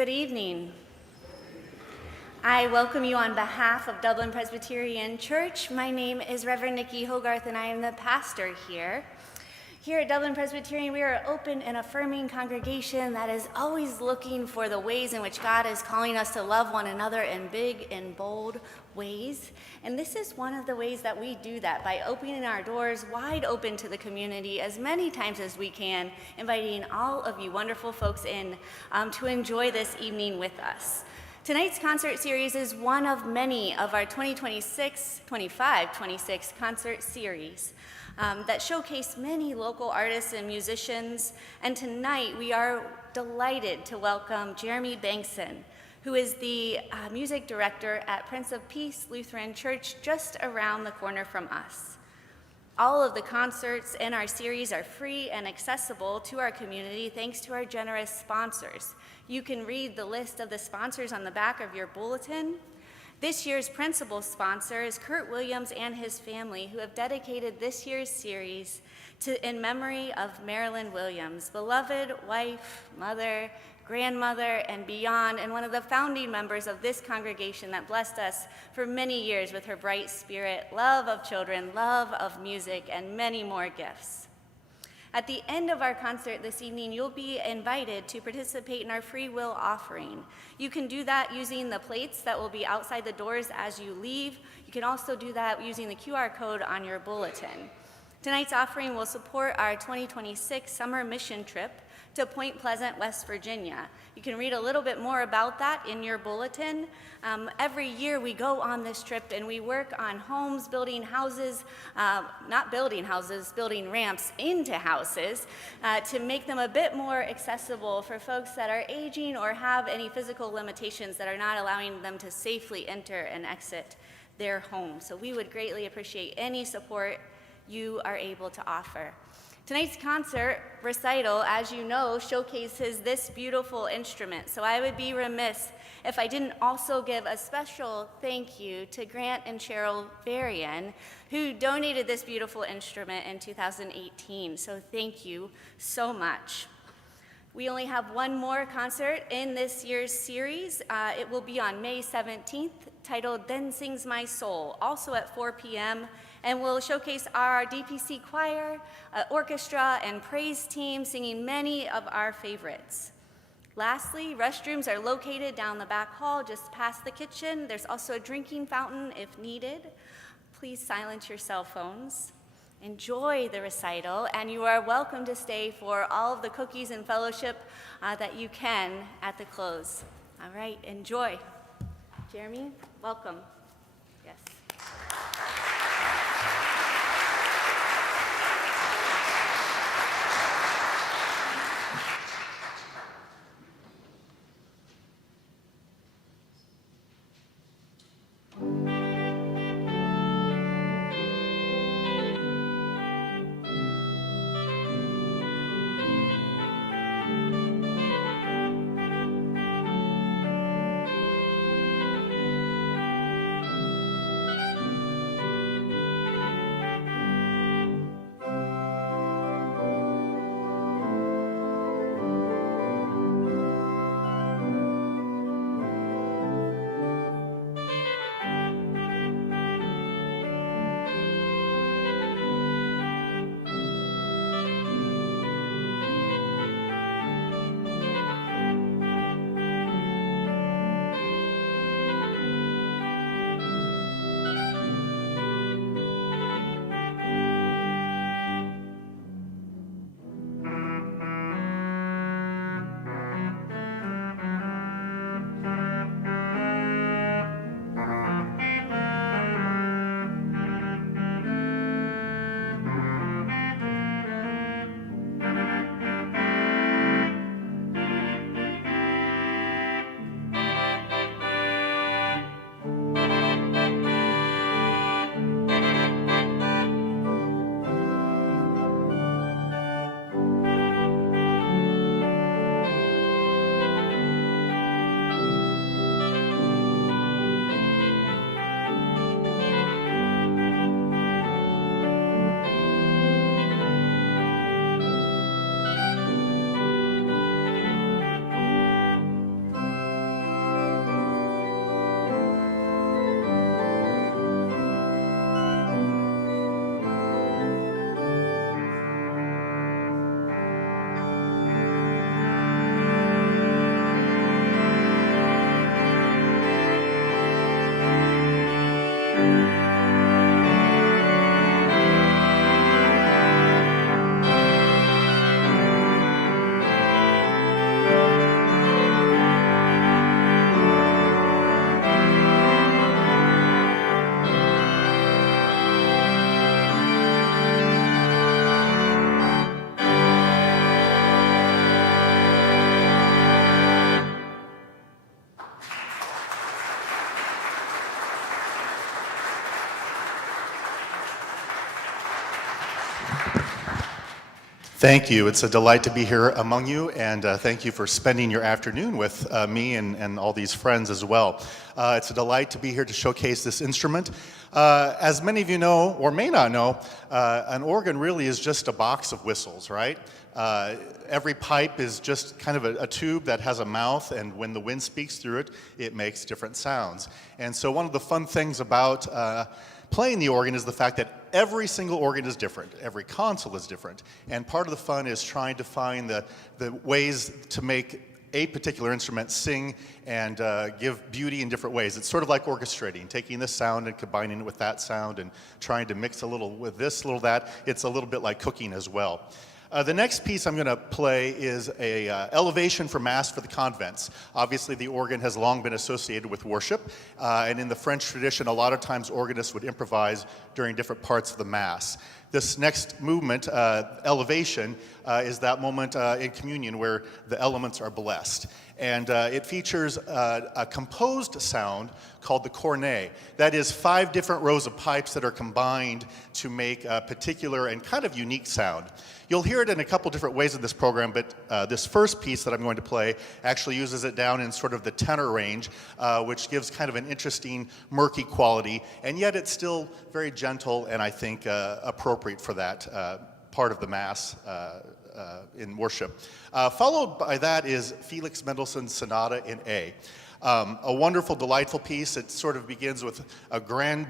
Good evening. I welcome you on behalf of Dublin Presbyterian Church. My name is Reverend Nikki Hogarth, and I am the pastor here. Here at Dublin Presbyterian, we are an open and affirming congregation that is always looking for the ways in which God is calling us to love one another in big and bold ways. And this is one of the ways that we do that, by opening our doors wide open to the community as many times as we can, inviting all of you wonderful folks in to enjoy this evening with us. Tonight's concert series is one of many of our 2026 concert series that showcase many local artists and musicians. And tonight we are delighted to welcome Jeremy Bankson, who is the music director at Prince of Peace Lutheran Church just around the corner from us. All of the concerts in our series are free and accessible to our community thanks to our generous sponsors. You can read the list of the sponsors on the back of your bulletin. This year's principal sponsor is Kurt Williams and his family, who have dedicated this year's series in memory of Marilyn Williams, beloved wife, mother, grandmother, and beyond, and one of the founding members of this congregation that blessed us for many years with her bright spirit, love of children, love of music, and many more gifts. At the end of our concert this evening, you'll be invited to participate in our free will offering. You can do that using the plates that will be outside the doors as you leave. You can also do that using the QR code on your bulletin. Tonight's offering will support our 2026 summer mission trip to Point Pleasant, West Virginia. You can read a little bit more about that in your bulletin. Every year we go on this trip and we work on homes, building houses, building ramps into houses to make them a bit more accessible for folks that are aging or have any physical limitations that are not allowing them to safely enter and exit their home. So we would greatly appreciate any support you are able to offer. Tonight's concert, Recital, as you know, showcases this beautiful instrument. So I would be remiss if I didn't also give a special thank you to Grant and Cheryl Varian, who donated this beautiful instrument in 2018. So thank you so much. We only have one more concert in this year's series. It will be on May 17th, titled Then Sings My Soul, also at 4 p.m., and we'll showcase our DPC choir, orchestra, and praise team singing many of our favorites. Lastly, restrooms are located down the back hall just past the kitchen. There's also a drinking fountain if needed. Please silence your cell phones. Enjoy the recital, and you are welcome to stay for all of the cookies and fellowship that you can at the close. All right, enjoy. Jeremy, welcome. Yes. Thank you. It's a delight to be here among you, and thank you for spending your afternoon with me and all these friends as well. It's a delight to be here to showcase this instrument. As many of you know, or may not know, an organ really is just a box of whistles, right? Every pipe is just kind of a tube that has a mouth, and when the wind speaks through it, it makes different sounds. And so one of the fun things about playing the organ is the fact that every single organ is different, every console is different, and part of the fun is trying to find the ways to make a particular instrument sing and give beauty in different ways. It's sort of like orchestrating, taking this sound and combining it with that sound and trying to mix a little with this, a little that. It's a little bit like cooking as well. The next piece I'm going to play is a elevation for Mass for the convents. Obviously, the organ has long been associated with worship, and in the French tradition, a lot of times organists would improvise during different parts of the Mass. This next movement, elevation, is that moment in communion where the elements are blessed. And it features a composed sound called the cornet. That is 5 different rows of pipes that are combined to make a particular and kind of unique sound. You'll hear it in a couple different ways in this program, but this first piece that I'm going to play actually uses it down in sort of the tenor range, which gives kind of an interesting, murky quality, and yet it's still very gentle and I think appropriate for that part of the Mass in worship. Followed by that is Felix Mendelssohn's Sonata in A. A wonderful, delightful piece. It sort of begins with a grand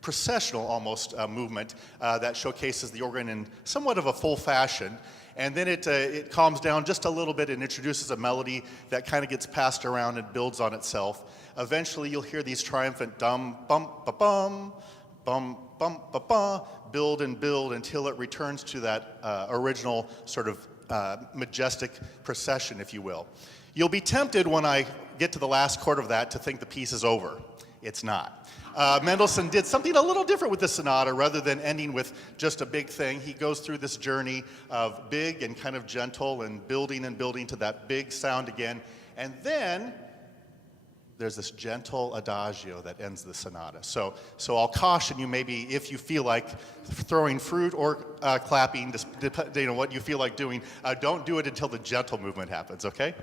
processional almost movement that showcases the organ in somewhat of a full fashion. And then it calms down just a little bit and introduces a melody that kind of gets passed around and builds on itself. Eventually you'll hear these triumphant dum, bum, ba, bum, bum, bum, ba, ba, build and build until it returns to that original sort of majestic procession, if you will. You'll be tempted when I get to the last chord of that to think the piece is over. It's not. Mendelssohn did something a little different with the sonata. Rather than ending with just a big thing, he goes through this journey of big and kind of gentle and building to that big sound again. And then there's this gentle adagio that ends the sonata. So I'll caution you, maybe if you feel like throwing fruit or clapping, just depending on what you feel like doing, don't do it until the gentle movement happens, okay?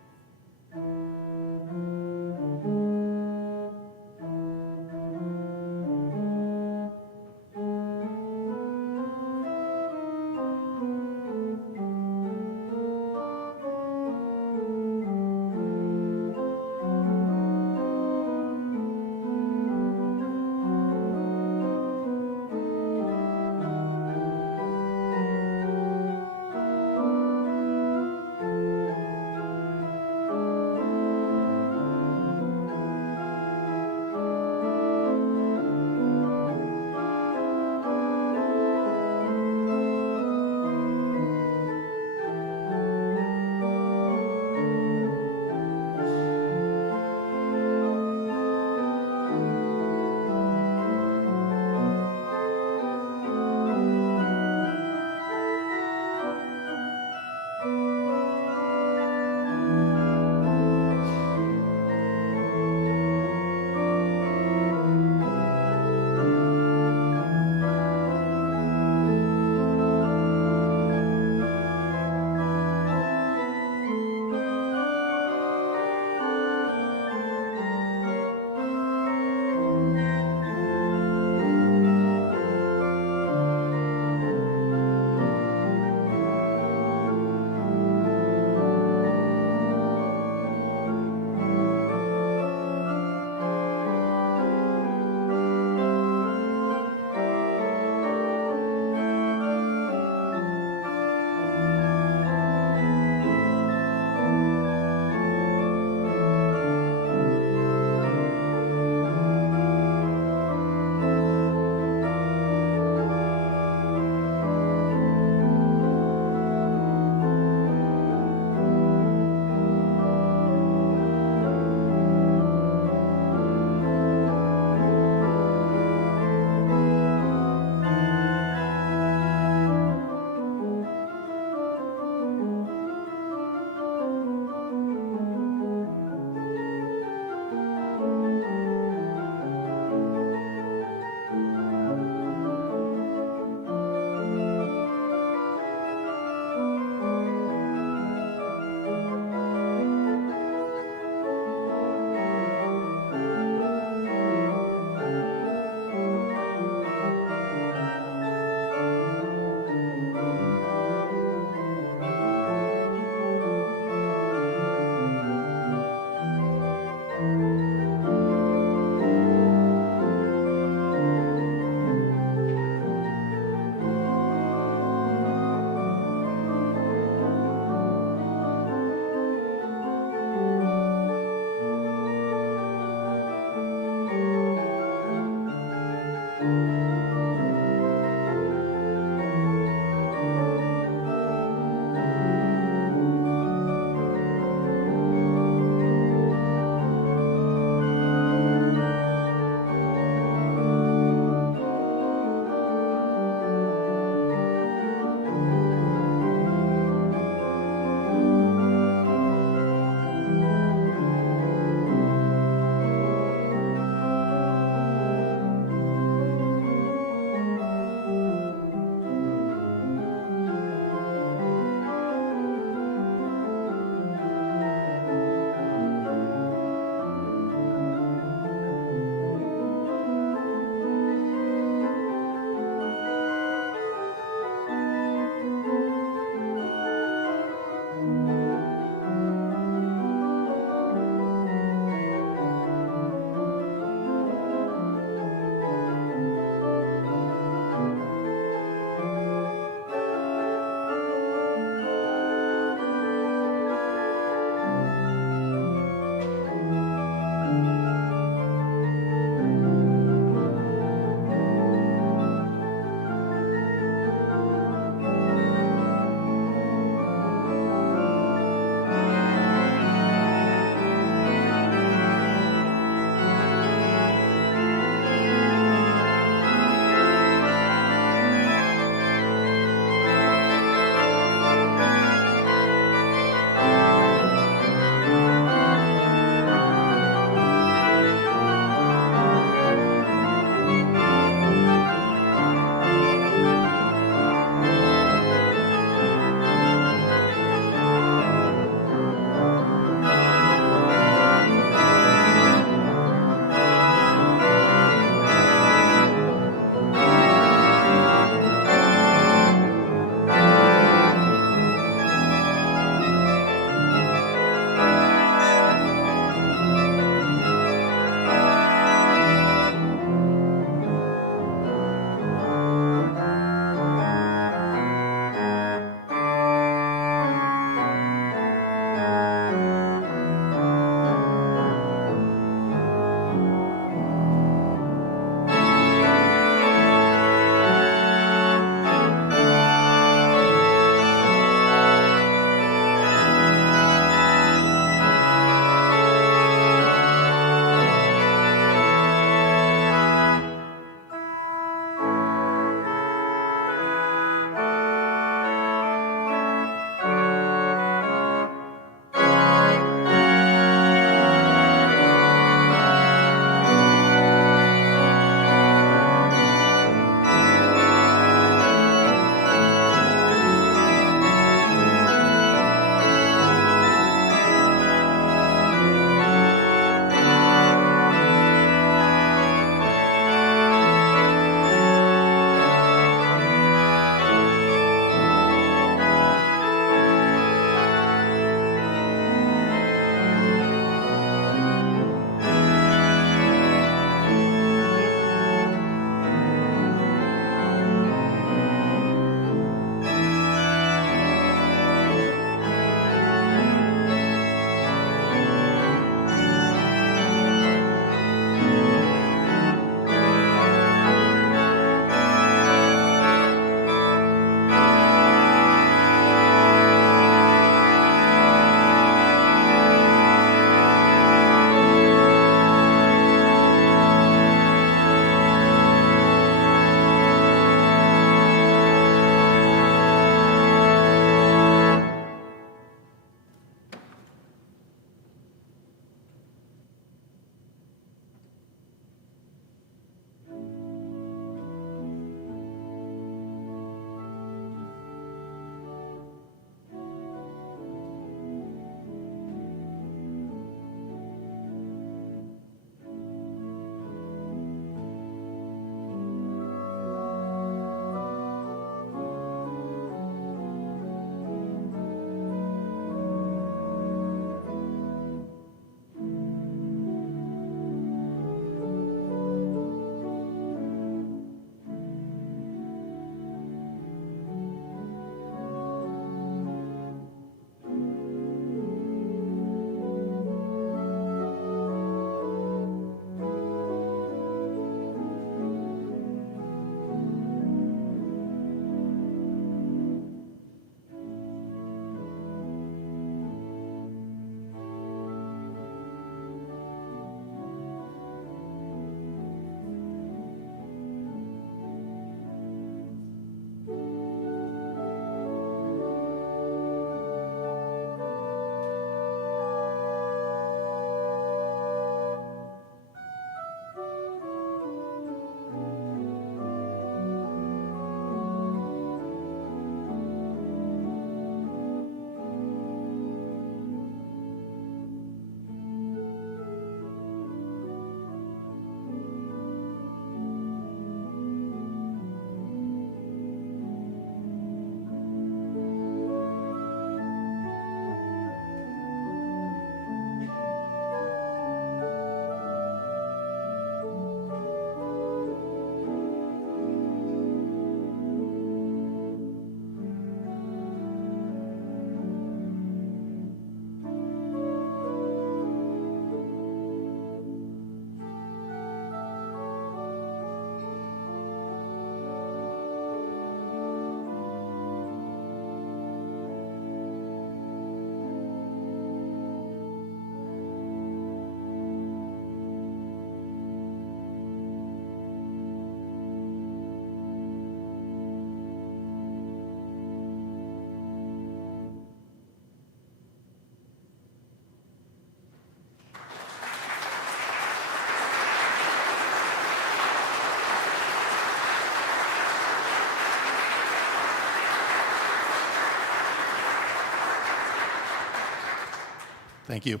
Thank you.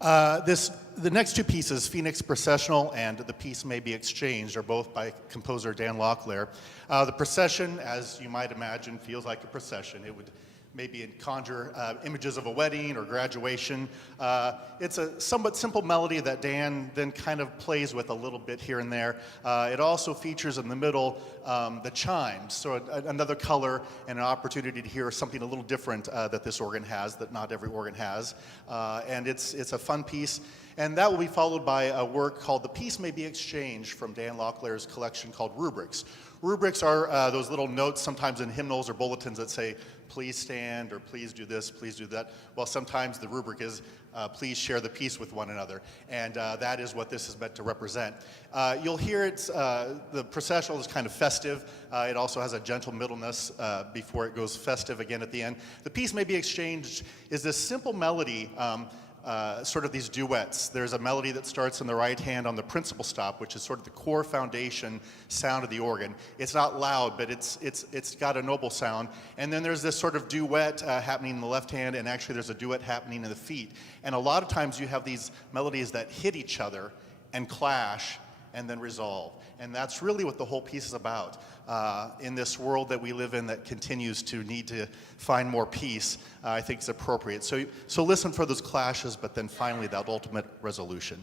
The next two pieces, Phoenix Processional and The Peace May Be Exchanged, are both by composer Dan Locklear. The procession, as you might imagine, feels like a procession. It would maybe conjure images of a wedding or graduation. It's a somewhat simple melody that Dan then kind of plays with a little bit here and there. It also features in the middle the chimes, so another color and an opportunity to hear something a little different that this organ has, that not every organ has. And it's a fun piece. And that will be followed by a work called The Peace May Be Exchanged from Dan Locklear's collection called Rubrics. Rubrics are those little notes sometimes in hymnals or bulletins that say, please stand, or please do this, please do that. Well, sometimes the rubric is, please share the peace with one another. And that is what this is meant to represent. You'll hear it's, the processional is kind of festive. It also has a gentle middleness before it goes festive again at the end. The Peace May Be Exchanged is this simple melody, sort of these duets. There's a melody that starts in the right hand on the principal stop, which is sort of the core foundation sound of the organ. It's not loud, but it's got a noble sound. And then there's this sort of duet happening in the left hand, and actually there's a duet happening in the feet. And a lot of times you have these melodies that hit each other and clash and then resolve. And that's really what the whole piece is about. In this world that we live in that continues to need to find more peace, I think it's appropriate. So listen for those clashes, but then finally that ultimate resolution.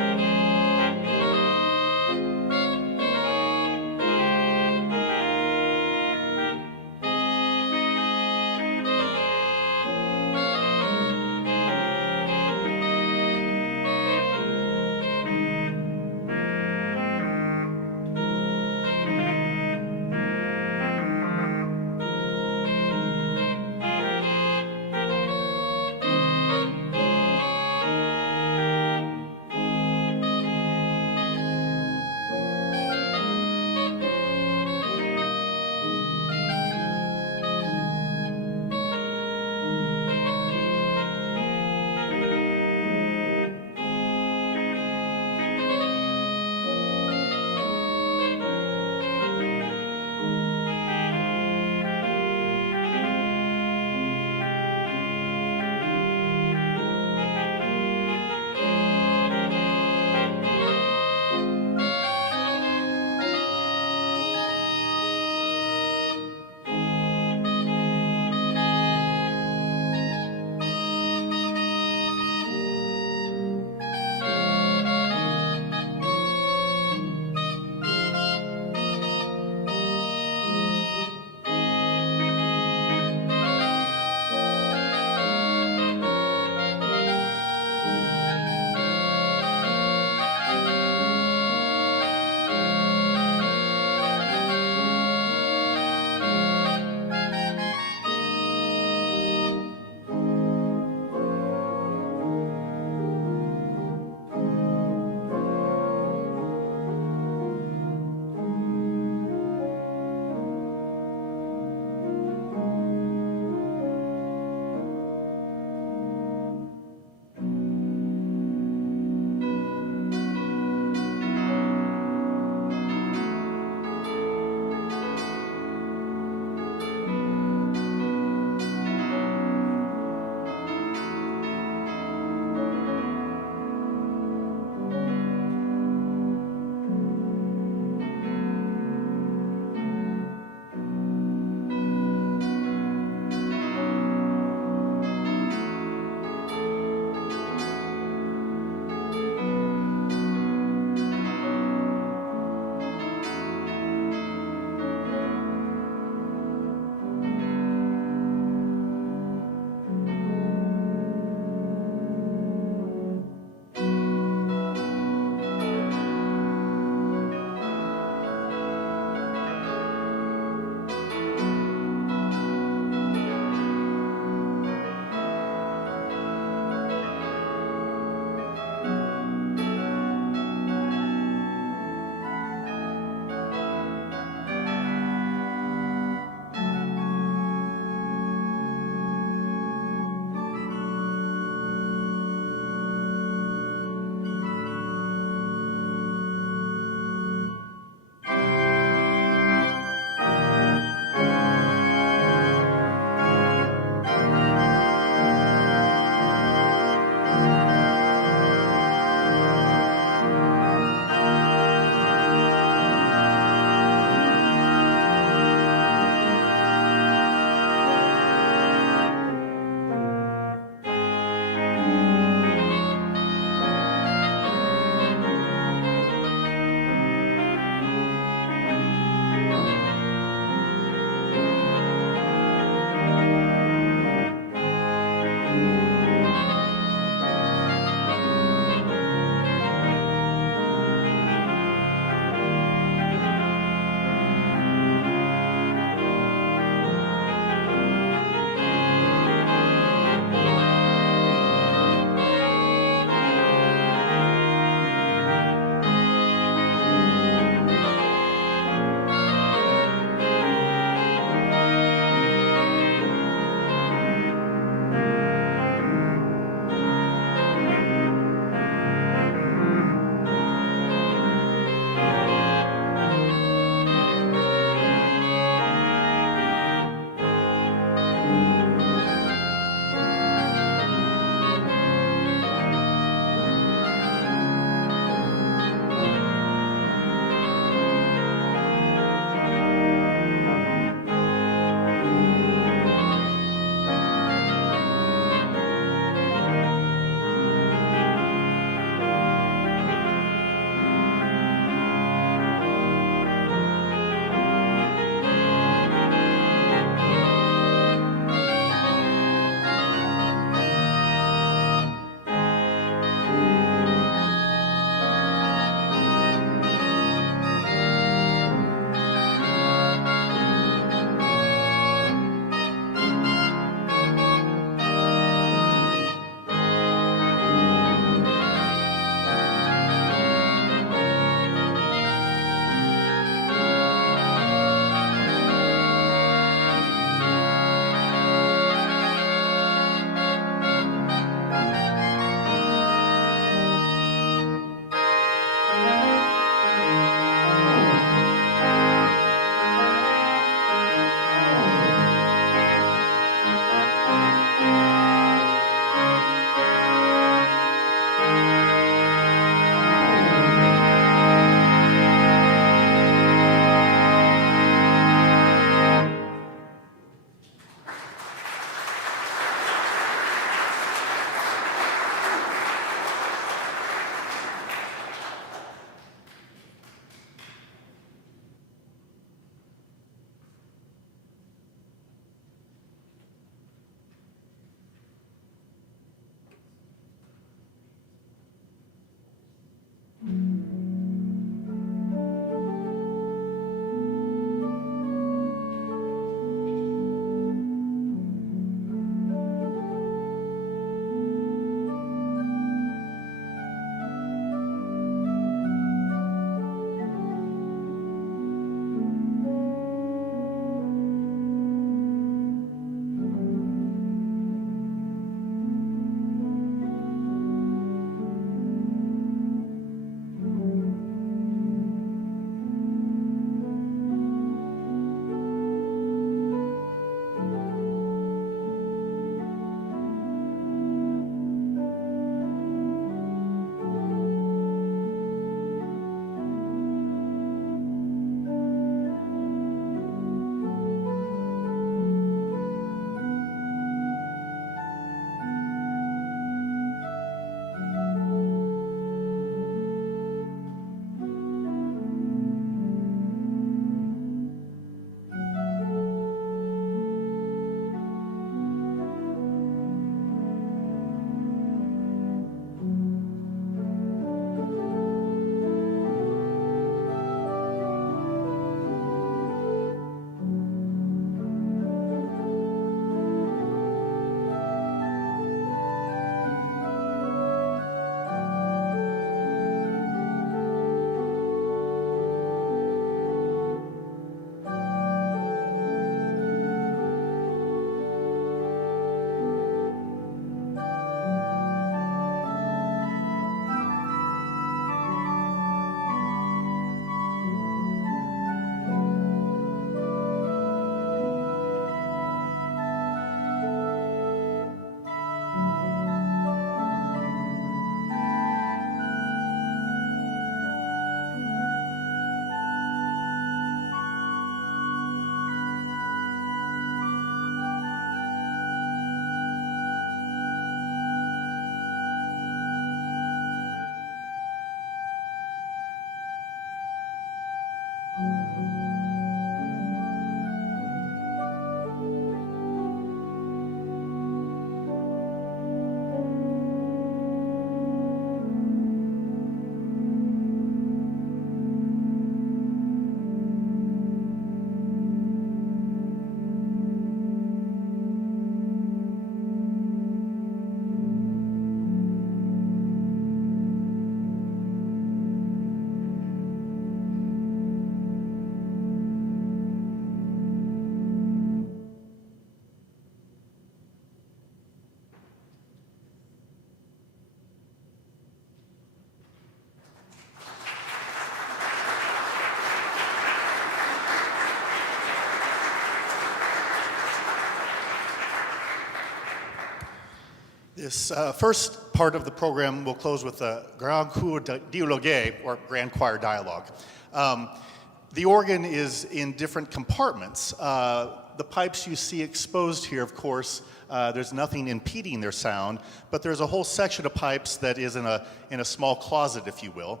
This first part of the program will close with a Grand Cours Dialogue, or Grand Choir Dialogue. The organ is in different compartments. The pipes you see exposed here, of course, there's nothing impeding their sound, but there's a whole section of pipes that is in a small closet, if you will,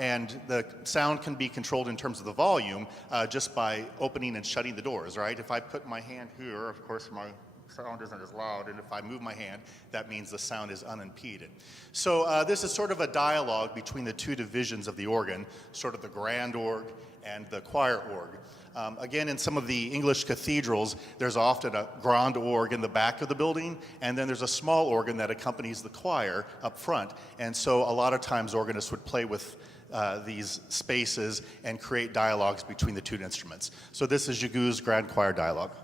and the sound can be controlled in terms of the volume just by opening and shutting the doors, right? If I put my hand here, of course, my sound isn't as loud, and if I move my hand, that means the sound is unimpeded. So this is sort of a dialogue between the two divisions of the organ, sort of the grand org and the choir org. Again, in some of the English cathedrals, there's often a grand org in the back of the building, and then there's a small organ that accompanies the choir up front. And so a lot of times organists would play with these spaces and create dialogues between the two instruments. So this is Jigu's Grand Choir Dialogue.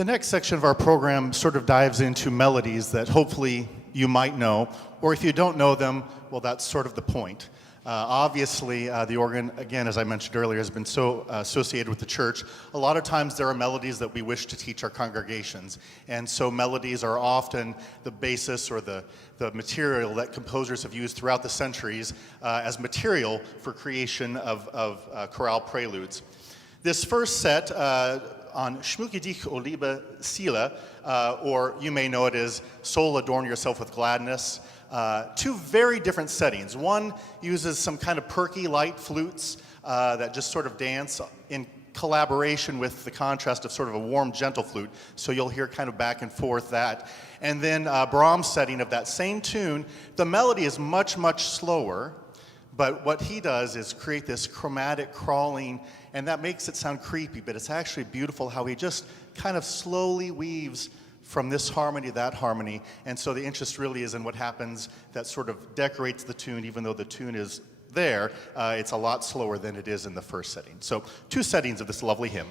The next section of our program sort of dives into melodies that hopefully you might know, or if you don't know them, well, that's sort of the point. Obviously, the organ, again, as I mentioned earlier, has been so associated with the church. A lot of times there are melodies that we wish to teach our congregations, and so melodies are often the basis or the material that composers have used throughout the centuries as material for creation of chorale preludes. This first set on Schmücke dich, o liebe Seele, or you may know it as Soul, Adorn Yourself with Gladness. Two very different settings. One uses some kind of perky light flutes that just sort of dance in collaboration with the contrast of sort of a warm, gentle flute. So you'll hear kind of back and forth that. And then Brahms' setting of that same tune, the melody is much, much slower, but what he does is create this chromatic crawling, and that makes it sound creepy, but it's actually beautiful how he just kind of slowly weaves from this harmony to that harmony, and so the interest really is in what happens that sort of decorates the tune. Even though the tune is there, it's a lot slower than it is in the first setting. So two settings of this lovely hymn.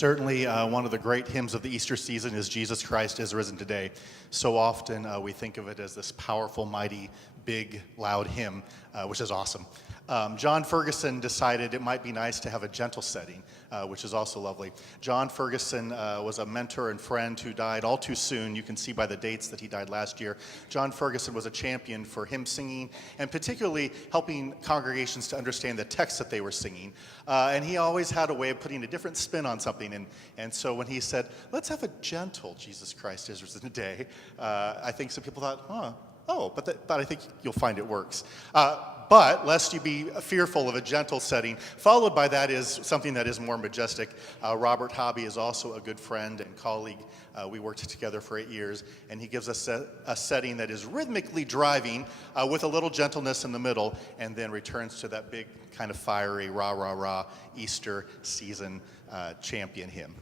Certainly, one of the great hymns of the Easter season is Jesus Christ is risen today. So often we think of it as this powerful, mighty, big, loud hymn, which is awesome. John Ferguson decided it might be nice to have a gentle setting, which is also lovely. John Ferguson was a mentor and friend who died all too soon. You can see by the dates that he died last year. John Ferguson was a champion for hymn singing and particularly helping congregations to understand the text that they were singing. And he always had a way of putting a different spin on something. And so when he said, let's have a gentle Jesus Christ is risen today, I think some people thought, but I think you'll find it works. But lest you be fearful of a gentle setting, followed by that is something that is more majestic. Robert Hobby is also a good friend and colleague. We worked together for 8 years, and he gives us a setting that is rhythmically driving with a little gentleness in the middle, and then returns to that big kind of fiery, rah, rah, rah, Easter season champion hymn.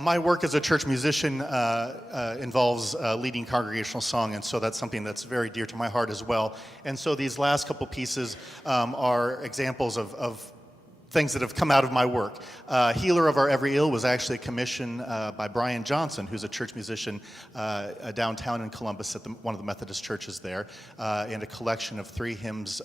My work as a church musician involves leading congregational song, and so that's something that's very dear to my heart as well. And so these last couple pieces are examples of things that have come out of my work. Healer of Our Every Ill was actually a commission by Brian Johnson, who's a church musician downtown in Columbus at one of the Methodist churches there, and a collection of 3 hymns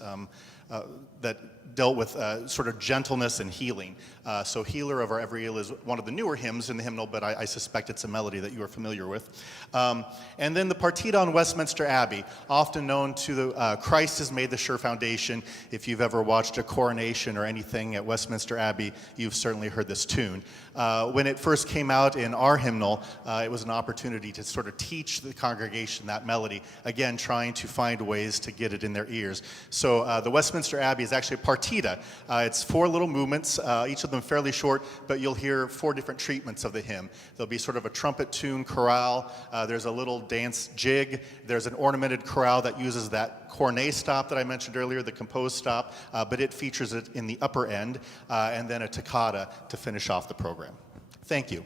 that dealt with sort of gentleness and healing. So Healer of Our Every Ill is one of the newer hymns in the hymnal, but I suspect it's a melody that you are familiar with. And then the Partita on Westminster Abbey, often known to the Christ has made the sure foundation. If you've ever watched a coronation or anything at Westminster Abbey, you've certainly heard this tune. When it first came out in our hymnal, it was an opportunity to sort of teach the congregation that melody, again, trying to find ways to get it in their ears. So the Westminster Abbey is actually a partita. It's 4 little movements, each of them fairly short, but you'll hear 4 different treatments of the hymn. There'll be sort of a trumpet tune chorale, there's a little dance jig, there's an ornamented chorale that uses that cornet stop that I mentioned earlier, the composed stop, but it features it in the upper end, and then a toccata to finish off the program. Thank you.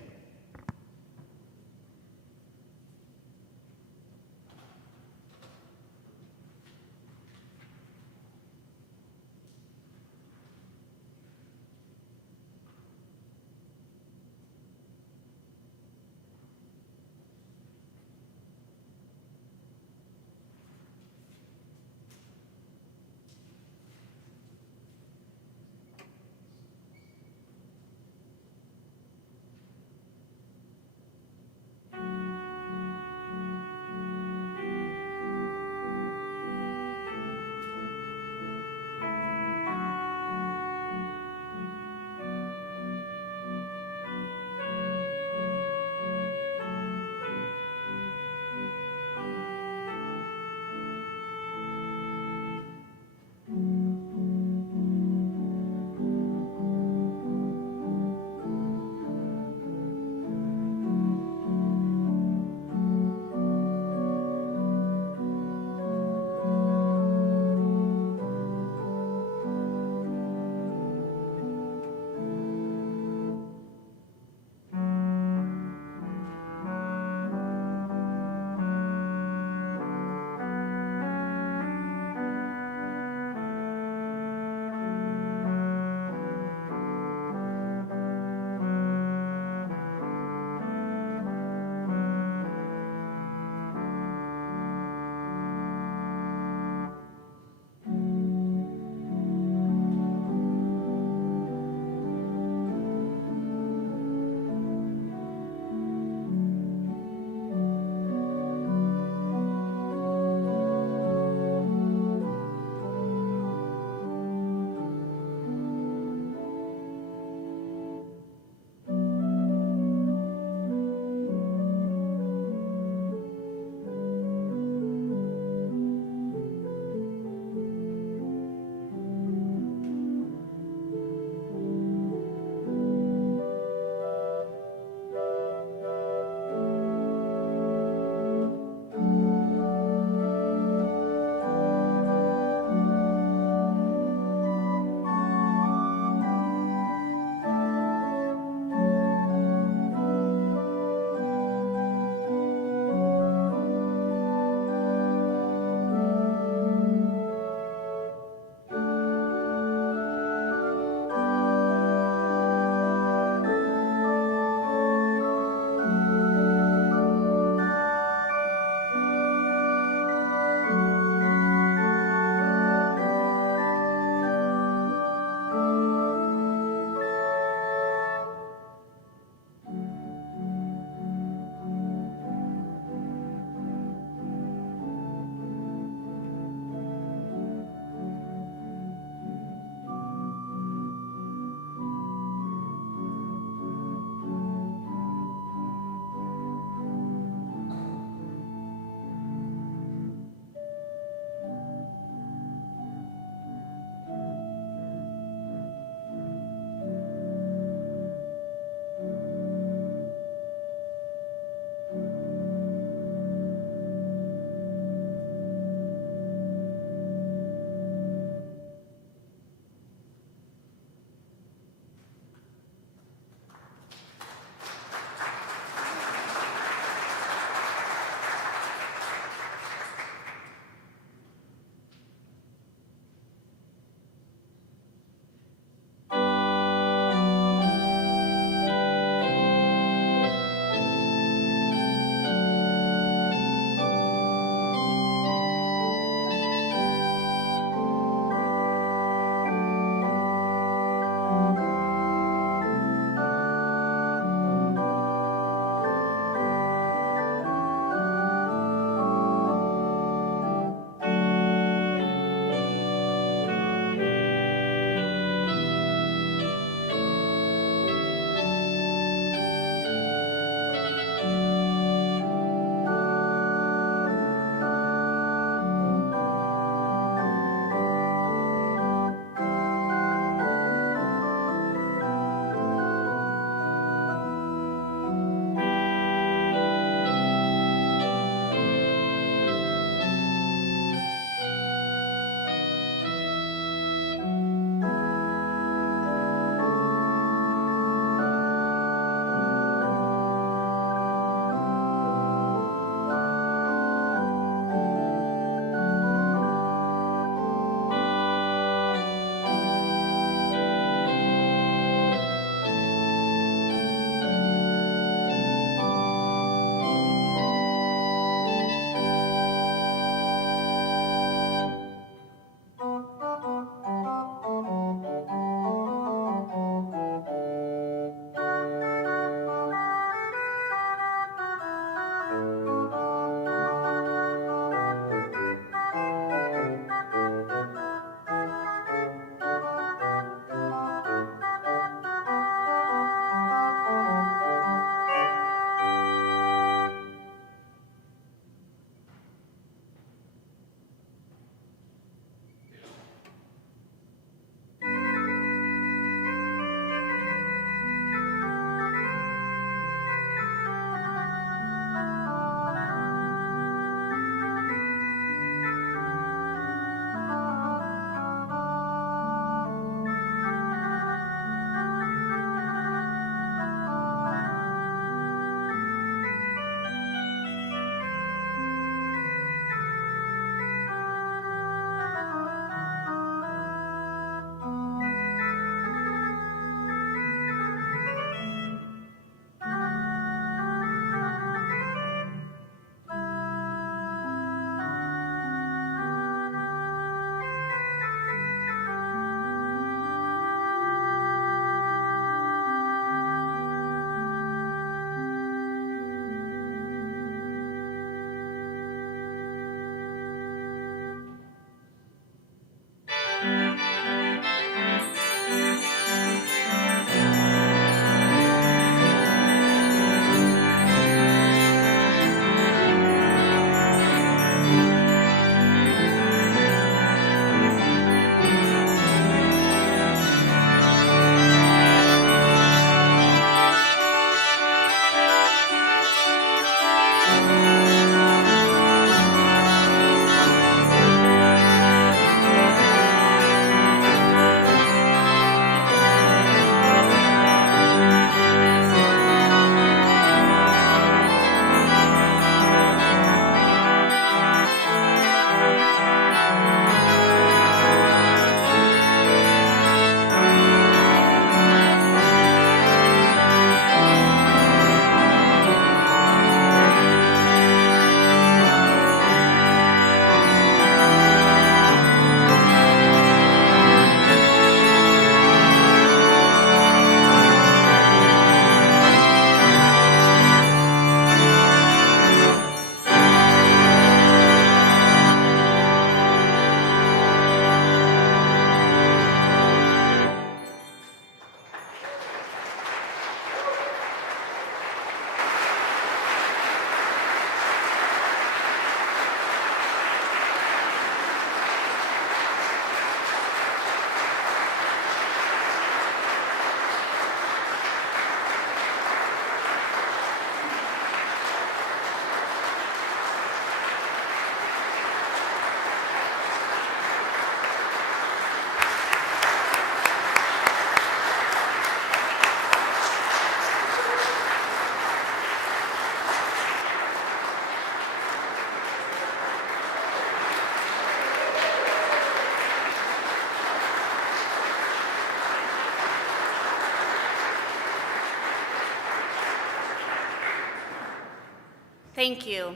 Thank you.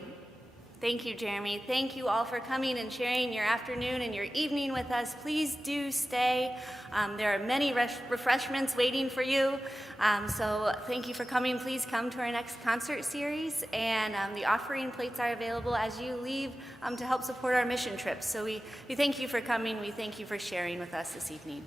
Thank you, Jeremy. Thank you all for coming and sharing your afternoon and your evening with us. Please do stay. There are many refreshments waiting for you. So thank you for coming. Please come to our next concert series. And the offering plates are available as you leave to help support our mission trips. So we thank you for coming. We thank you for sharing with us this evening.